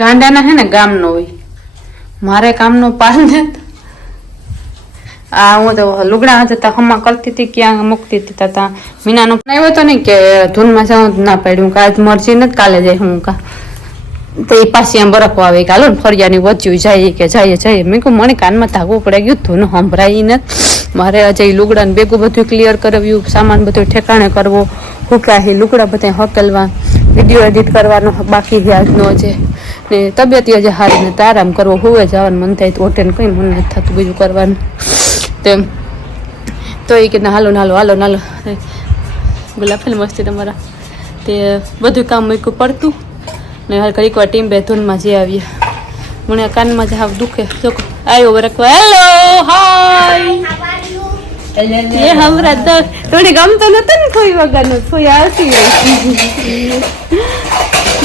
ગાંડાના હે ને ગામનો હોય, મારે કામનો પાર ને આ હું તો લુગડા જતા હમા કરતી હતી, ક્યાં મૂકતી હતી તા મીનાનો આવ્યો તો ને કે ધૂનમાં જાઉં ના પાડ્યું કે આજ મરજી નથી કાલે જાય હું કા તો એ પાછી આમ બરફો આવે કે હાલો ને ફરિયાની વચ્ચે જાય કે જઈએ મેં કહું મને કાનમાં ધાગવું પડે ગયું ધૂન સંભળાય ને મારે અજય લુગડા ને બેગું બધું ક્લિયર કરાવ્યું, સામાન બધું ઠેકાણે કરવો, હુકાહી લુગડા બધા હકેલવા, વિડીયો એડિટ કરવાનો બાકી છે આજનો છે ને તબિયત આજે હારી ને આરામ કરવો, હુવે જવાનું મન થાય તો હોટેલ કંઈ મન નથી થતું બીજું કરવાનું તેમ તો એ કે હાલો ગુલાબ ફિલ્મ મસ્તી તમારા તે બધું કામ મૂક્યું પડતું ને ઘડીક વાર ટીમ બે ધૂનમાં જે આવીએ મને કાનમાં જ હાવ દુખે જો આવ્યો વરકવા હેલો હાય એ હમરા તો થોડી ગમતો નતો ને થોઈ વગરનો થોઈ આવતી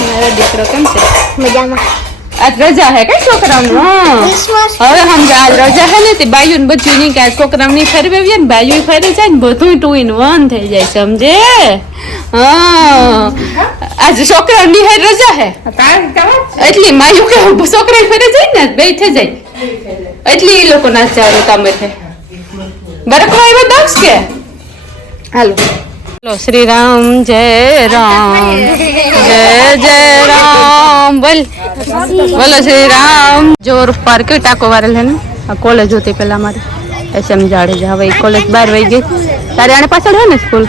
મારો દીકરો કેમ છે? મજામાં. આજ રજા હે કઈ છોકરાનું? હવે સમજા આજ રજા હે ને તે બાયુ ને બધું નહીં કે આજ છોકરાની ફરવેવીએ ને બાયુ ફરી જાય ને બધું 2 in 1 થઈ જાય સમજે. હા આજ છોકરાની હે રજા હે એટલી માયુ કે છોકરા ફરી જાય ને બે થઈ જાય એટલી એ લોકો ના ચારો તમે છે બરકવા આવ્યો દક્ષ કે હાલો શ્રી રામ જય રામ બોલ બોલો શ્રી રામ જોર પર કઈ ટાકો વારેલ હે ને આ કોલેજ હોતી પેલા મારી એસએમ જાડેજા હવે કોલેજ 12 વાગી ગઈ તારે આને પાછળ હે ને સ્કૂલ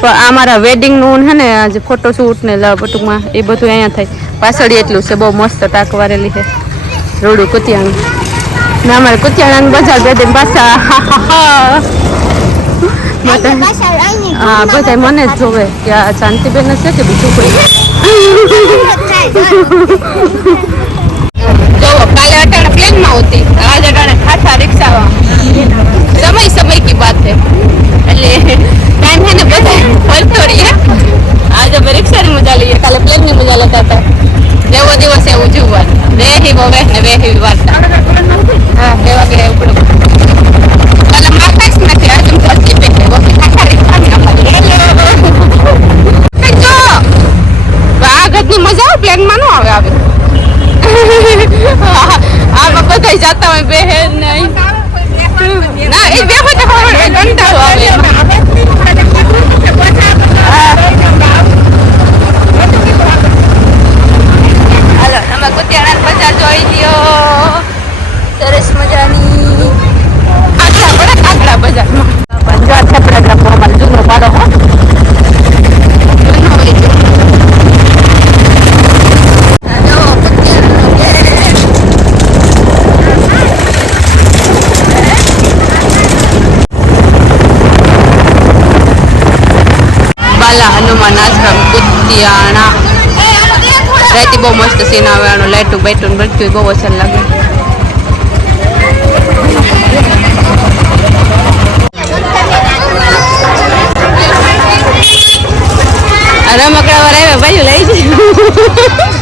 તો આ મારા વેડિંગ નું હે ને આજે ફોટોશૂટ ને ટૂંકમાં એ બધું અહીંયા થાય પાછળ એટલું છે બહુ મસ્ત ટાકો વારેલી છે રોડું કુતિયાણું ને અમારે કુતિયાણાનું બજાર બે દિન પાછા હા બધા મને જ જોવે કે આ શાંતિબેન છે કે બીજું કોઈ જો કાલે અટાણે પ્લેનમાં હોતી આજ અટાણે ખાસા રિક્ષામાં સમય કી બાત है એટલે ટાઈમ है ને બધા ફરતો રહીએ આજે અમે રિક્ષાની મજા લઈએ કાલે પ્લેનની મજા લેતા હતા જેવો દિવસ એવું જોવાનું વેહી વવે ને વેહી વાર્તા હા એવા કે ઉપડો કાલે માર્કેટ નથી આજે પછી બેઠે આગળની મજા આવે પ્લેનમાં નો આવે આવે આમાં બધા જતા હોય બેહેન નહીં ના એ બે બધા કંટાળો આવે હાલો તમે કુતિયાણા બજાર જોઈ લ્યો સરસ મજાની આટલા બડા કાગડા બજારમાં પંજા છપડા અમારે જૂનો પાડો હો હનુમાન આશ્રમ કુતિયાણા રાતે બહુ મસ્ત સીન આવે આનો લાઈટું બાઈટું બધું બહુ અસર લાગે રમકડા વાળા આવ્યા બાજુ લઈ જાય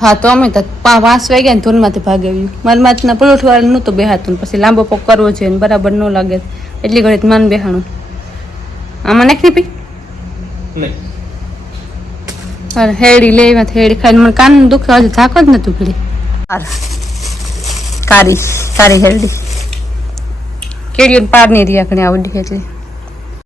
હા તો અમે તો 5 વાગ્યા ને ધૂનમાંથી ભાગી આવ્યું મારી માથના પલોઠવાળા નહોતું બેહાતું ને પછી લાંબો પોક કરવો જોઈએ ને બરાબર ન લાગે એટલી ઘડી મન બેહાણું આમાં નાખી પી અરે હેડી લેવા હેડી ખાઈને મને કાન દુખે હજુ થાક જ નતું પડી કારી સારી હેડી કેડીઓ પાર નહીં રહ્યા ઘણી આવડી એટલે